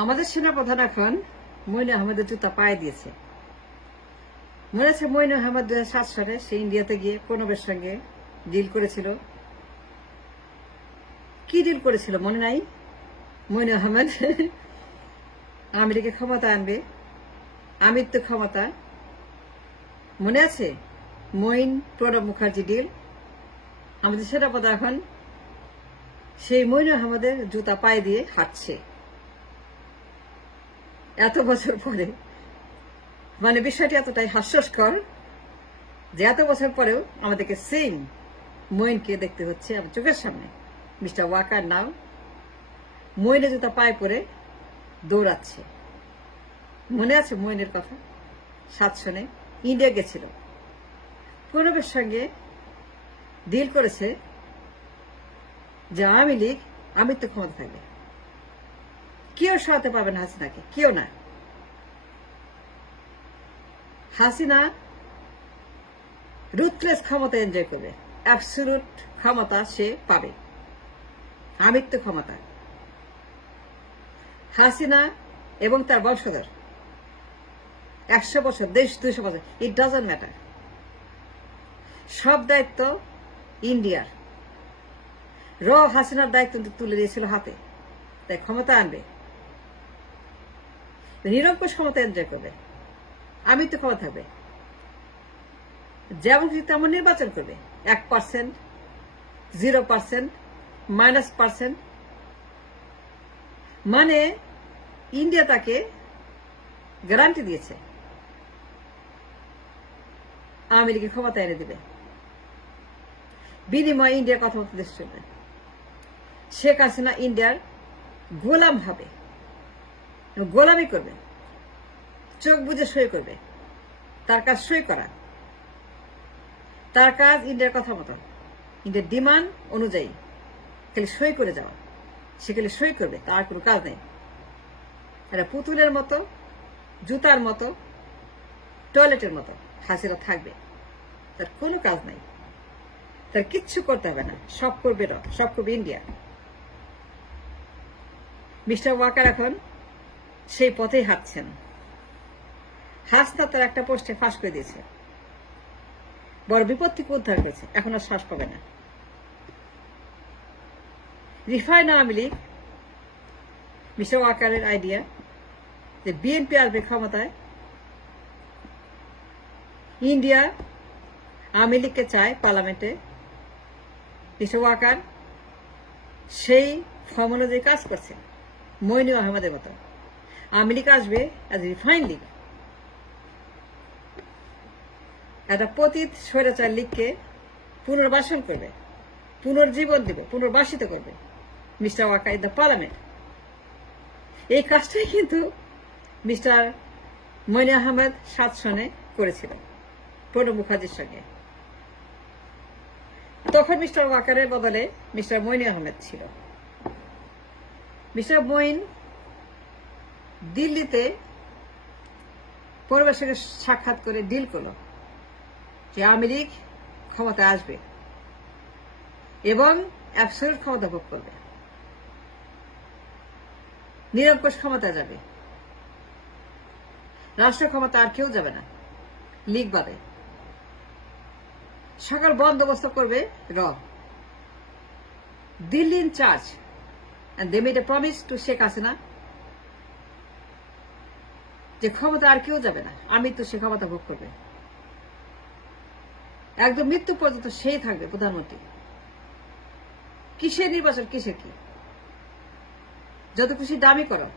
আমাদের সেনাপ্রধান এখন মইন আহমেদের জুতা পায়ে দিয়েছে। মনে আছে মইন আহমেদ 2007 সালে সে ইন্ডিয়াতে গিয়ে প্রণবের সঙ্গে ডিল করেছিল। কি ডিল করেছিল মনে নাই? মইন আহমেদ আমেরিকা ক্ষমতা আনবে, আমিত্ব ক্ষমতা মনে আছে? মইন প্রণব মুখার্জি ডিল। আমাদের সেনাপ্রধান এখন সেই মইন আহমেদের জুতা পায়ে দিয়ে হাঁটছে এত বছর পরে। মানে বিষয়টি এতটাই হাস্যস্কর যে এত বছর পরেও আমাদেরকে সেম মইনকে দেখতে হচ্ছে আমার চোখের সামনে। মিস্টার ওয়াকার নাও মইনের জুতা পায়ে পরে দৌড়াচ্ছে। মনে আছে মইনের কথা? 7 সনে ইন্ডিয়া গেছিল, প্রণবের সঙ্গে ডিল করেছে যে আওয়ামী লীগ আমিত্ব ক্ষমতা থাকবে, কেউ সরাতে পারবে না হাসিনাকে, কেউ না। হাসিনা রুথলেস ক্ষমতা এনজয় করবে, অ্যাবসলিউট ক্ষমতা সে পাবে, আমিত্ব ক্ষমতা। হাসিনা এবং তার বংশধর 100 বছর, 200 বছর, ইট ডাজন্ট ম্যাটার, সব দায়িত্ব ইন্ডিয়ার। হাসিনার দায়িত্ব তুলে দিয়েছিল হাতে, তাই ক্ষমতা আনবে, নিরঙ্কুশ ক্ষমতা এনজয় করবে, আমিত্ব ক্ষমতা থাকবে, যেমন খুশি তেমন নির্বাচন করবে। 1%, 0%, -%। মানে ইন্ডিয়া তাকে গ্যারান্টি দিয়েছে আমেরিকা ক্ষমতা এনে দেবে, বিনিময়ে ইন্ডিয়ার কথা মতো দেশ চলবে। শেখ হাসিনা ইন্ডিয়ার গোলাম হবে, গোলামি করবে, চোখ বুঝে সই করবে। তার কাজ সই করা, তার কাজ ইন্ডিয়ার কথা মতো, ইন্ডিয়ার ডিমান্ড অনুযায়ী খালি সই করে যাওয়া। সে খালি সই করবে, তার কোনো কাজ নেই। এটা পুতুলের মতো, জুতার মতো, টয়লেটের মতো হাসিনা থাকবে, তার কোনো কাজ নাই, তার কিচ্ছু করতে হবে না, সব করবে সব করবে ইন্ডিয়া। মিস্টার ওয়াকার এখন সেই পথেই হাঁটছেন। হাসনা তার একটা পোস্টে ফাঁস করে দিয়েছে, বড় বিপদ থেকে উদ্ধার হয়েছে, এখন আর শ্বাস পাবে না। রিফাইন আওয়ামী লীগ, মিস্টার ওয়াকারের আইডিয়া যে বিএনপি আসবে ক্ষমতায়, ইন্ডিয়া আওয়ামী লীগকে চায় পার্লামেন্টে। মিস্টার ওয়াকার সেই ফর্ম অনুযায়ী কাজ করছে, মইন আহমেদের মতো। আওয়ামী লীগ আসবে অ্যাজ রিফাইন লীগ, একটা পতিত স্বৈরাচার লীগকে পুনর্বাসন করবে, পুনর্জীবন দিবে, পুনর্বাসিত করবে mister Waker in the parliament. এই কাজটাই কিন্তু মিস্টার মইন আহমেদ 7 সনে করেছিল প্রণব মুখার্জির সঙ্গে। তখন মিস্টার ওয়াকারের বদলে মিস্টার মইন আহমেদ ছিল। মিস্টার মইন দিল্লিতে প্রণবের সঙ্গে সাক্ষাৎ করে ডিল করলো যে আওয়ামী লীগ ক্ষমতা আসবে এবং অ্যাবসলিউট ক্ষমতা ভোগ করবে, নিরঙ্কুশ ক্ষমতা যাবে, রাষ্ট্র ক্ষমতা আর কেউ যাবে না লীগ বাদে। সকল বন্দোবস্ত করবে Delhi in charge, and they made a promise to Sheikh Hasina যে ক্ষমতা আর কেউ যাবে না, আমি তো সে ক্ষমতা ভোগ করবে, একদম মৃত্যু পর্যন্ত সেই থাকবে প্রধানমন্ত্রী। কিসের নির্বাচন, কিসের কি, যত খুশি দামি করো,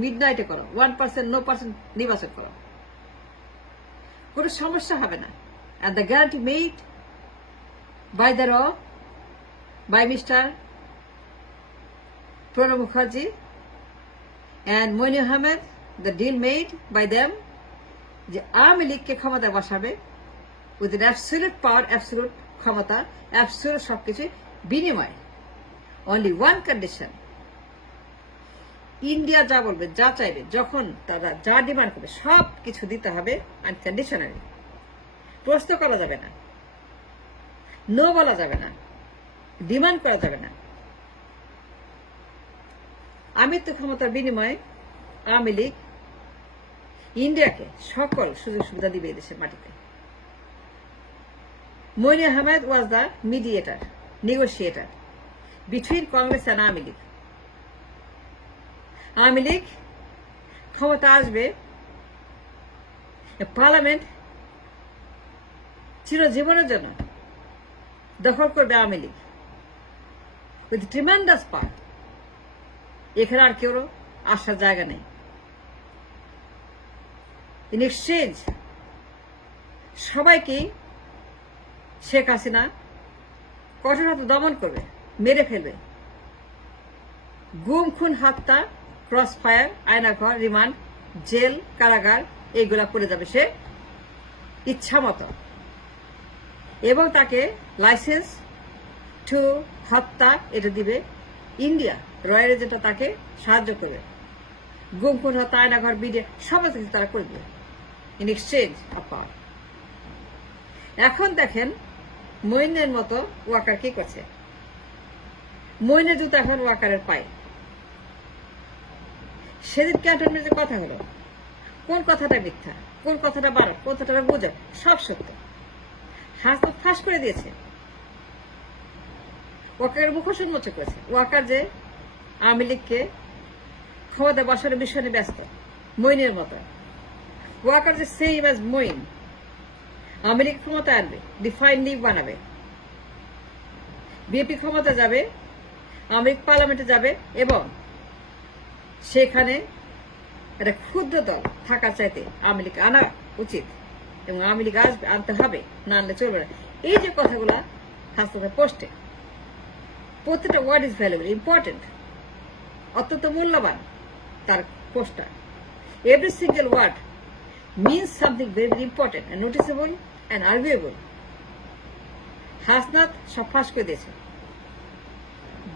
মিডনাইটে করো, 1%, no% নির্বাচন করো, কোনো সমস্যা হবে না। And the guarantee made by the law by Mr. Pranab Mukherjee and Moin Ahmed, the deal made by them যে আওয়ামী লীগকে ক্ষমতা বসাবে with an absolute power, absolute ক্ষমতা, absolute সবকিছু বিনিময়। only one condition, ইন্ডিয়া যা বলবে, যা চাইবে, যখন তারা যা ডিমান্ড করবে সব কিছু দিতে হবে আনকন্ডিশনালি। প্রশ্ন করা যাবে না, নো বলা যাবে না, ডিমান্ড করা যাবে না। আমিত্ব ক্ষমতার বিনিময়ে আওয়ামী লীগ ইন্ডিয়াকে সকল সুযোগ সুবিধা দিবে এই দেশের মাটিতে। Moin Ahmed was the mediator, negotiator between Congress and Awami League. Awami League ক্ষমতা আসবে, পার্লামেন্ট চিরজীবনের জন্য দখল করবে Awami League with tremendous power. এখানে আর কেউ আসার জায়গা নেই। ইন এক্সচেঞ্জ সবাইকে শেখ হাসিনা কঠোর হাতে দমন করবে, মেরে ফেলবে। গুম, খুন, হত্যা, cross fire, Aynaghor, remand, jail, কারাগার এইগুলা করে যাবে সে ইচ্ছা মতো, এবং তাকে লাইসেন্স টু হত্যা এটা দিবে ইন্ডিয়া। রয়্যাল এজেন্টটা তাকে সাহায্য করবে। গুম, খুন, হত্যা, আয়নাঘর, বিডিয়া সমস্ত কিছু তারা করে দেবে ইন এক্সচেঞ্জ অফ পাওয়ার। এখন দেখেন মঈনের মতো ওয়াকার কি করছে। মঈনের জুতো এখন ওয়াকারের পায়ে। সেদিন ক্যান্টনমেন্টের কথা হলো, কোন কথাটা মিথ্যা, কোন কথাটা বারো, কোন কথাটা বোঝে, সব সত্য। হাসনা ফাঁস করে দিয়েছে, ওয়াকারের মুখোশ উন্মোচন করেছে। ওয়াকার যে আওয়ামী লীগকে ক্ষমতা বসানোর মিশনে ব্যস্ত মঈনের মতো। ওয়াকার যে সেম অ্যাজ মঈন আওয়ামী লীগ ক্ষমতা আনবে, ডিফাইন লীগ বানাবে, বিএনপি ক্ষমতা যাবে, আওয়ামী লীগ পার্লামেন্টে যাবে, এবং সেখানে একটা ক্ষুদ্র দল থাকার চাইতে আওয়ামী লীগ আনা উচিত, এবং আওয়ামী লীগ আসবে, আনতে হবে, না আনলে চলবে না। এই যে কথাগুলা হাসনাতের পোস্টে, প্রত্যেকটা ওয়ার্ড ইজ ভ্যালুয়েবল, ইম্পর্টেন্ট, অত্যন্ত মূল্যবান তার পোস্টটা। Every single word means something very, very important and noticeable and arguable. Hasnat সব ফাঁস করে দিয়েছে,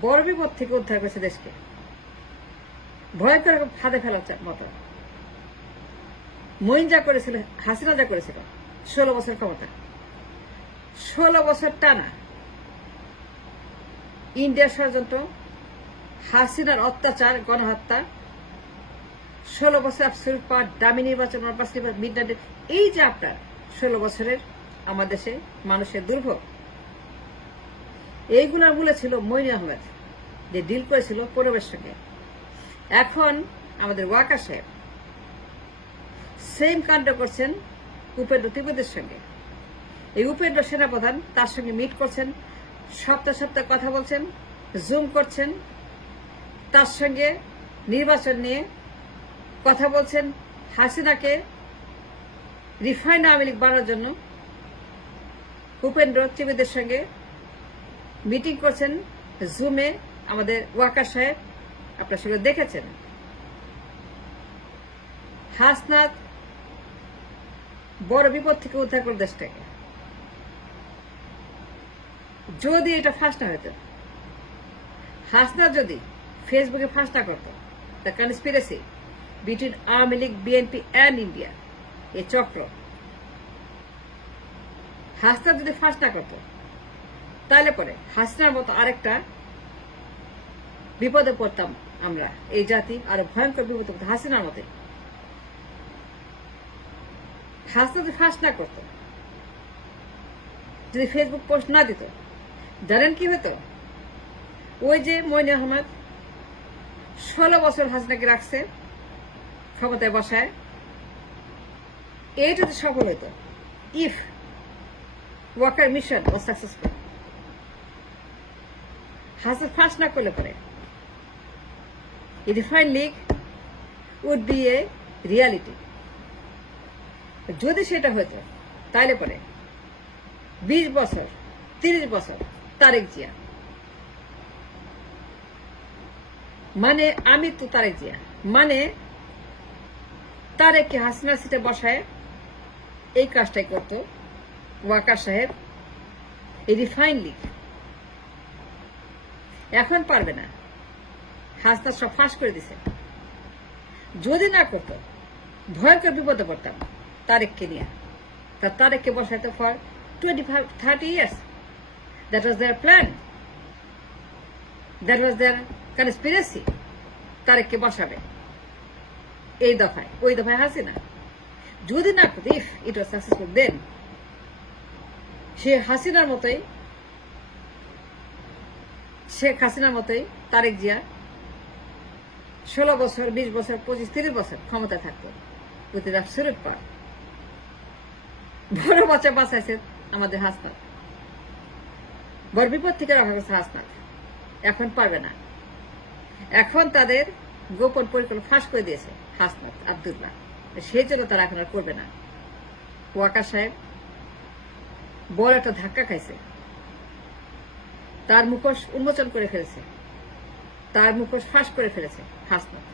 বড় বিপদ থেকে উদ্ধার করেছে দেশকে, ভয়ঙ্কর ফাঁদে ফেলার মতো। মঈন যা করেছিল, হাসিনা যা করেছিল, 16 বছর ক্ষমতা, 16 বছর টানা ইন্ডিয়ার ষড়যন্ত্র, হাসিনার অত্যাচার, গণহত্যা, 16 বছর অ্যাবসলিউট পাওয়ার, দামি নির্বাচন, মিডনাইট, এই যে আপনার 16 বছরের আমার দেশে মানুষের দুর্ভোগ, এইগুলোর মূলে ছিল মঈন আহমেদ, যে ডিল করেছিল পরিবেশের সঙ্গে। এখন আমাদের ওয়াকার সাহেব সেম কাণ্ড করছেন উপেন্দ্র ত্রিবেদীর সঙ্গে। এই উপেন্দ্র সেনাপ্রধান তার সঙ্গে মিট করছেন, সপ্তাহে সপ্তাহে কথা বলছেন, জুম করছেন, তার সঙ্গে নির্বাচন নিয়ে কথা বলছেন, হাসিনাকে রিফাইন্ড আওয়ামী লীগ বানানোর জন্য উপেন্দ্র ত্রিবেদীর সঙ্গে মিটিং করছেন জুমে। আমাদের ওয়াকার সাহেব আপনার সঙ্গে দেখেছেন। হাসনাত বড় বিপদ থেকে উদ্ধার করে দেশটাকে। যদি এটা ফাঁস না হইত, হাসনাত যদি ফেসবুকে ফাঁস না করতো the conspiracy between Awami League, BNP and India, এই চক্র, হাসনাত যদি ফাঁস না করতো, তাহলে পরে হাসনার মতো আরেকটা বিপদে পড়তাম আমরা, এই জাতি আরো ভয়ঙ্কর বিপদে পড়তো হাসিনার মতে। হাসনা যদি ফাঁস না করতো, যদি ফেসবুক পোস্ট না দিত, জানেন কি হতো? ওই যে মঈন আহমেদ 16 বছর হাসনাকে রাখছে ক্ষমতায় বসায়, এইটা যদি সফল হতো, if Waker mission was successful, Hasnat ফাঁস না করলে পরে refined league would be a reality. যদি সেটা হতো, তাইলে পরে 20 বছর 30 বছর তারেক জিয়া, মানে আমি তো তারেক জিয়া, মানে তারেককে হাসিনার সিটে বসায় এই কাজটাই করত ওয়াকার সাহেব, এই রিফাইন্ড লীগ। এখন পারবে না, হাসনা সব ফাঁস করে দিছে। যদি না করতো, ভয়ঙ্কর বিপদে পড়তাম তারেককে নিয়ে। তারেককে বসাইতো for 25-30 years. That was their plan. That was their conspiracy. তারেককে বসাবে, এই দফায়, ওই দফায় হাসিনা যদি না করতো, if it was successful then Sheikh হাসিনার মতোই তারেক জিয়া 16 বছর 20 বছর 25 30 বছর ক্ষমতা থাকতো। উইথ অ্যাবসলিউট পাওয়ার। বড় বাচ্চা বাঁচাইছে আমাদের হাসনাত, বড় বিপদ থেকে রক্ষা করছে হাসনাত। এখন পারবে না, এখন তাদের গোপন পরিকল্পনা ফাঁস করে দিয়েছে হাসনাত আব্দুল্লাহ, সেই জন্য তারা এখন আর করবে না। ওয়াকার সাহেব বড় একটা ধাক্কা খাইছে, তার মুখোশ উন্মোচন করে ফেলেছে, তার মুখোশ ফাঁস করে ফেলেছে হাসনাত।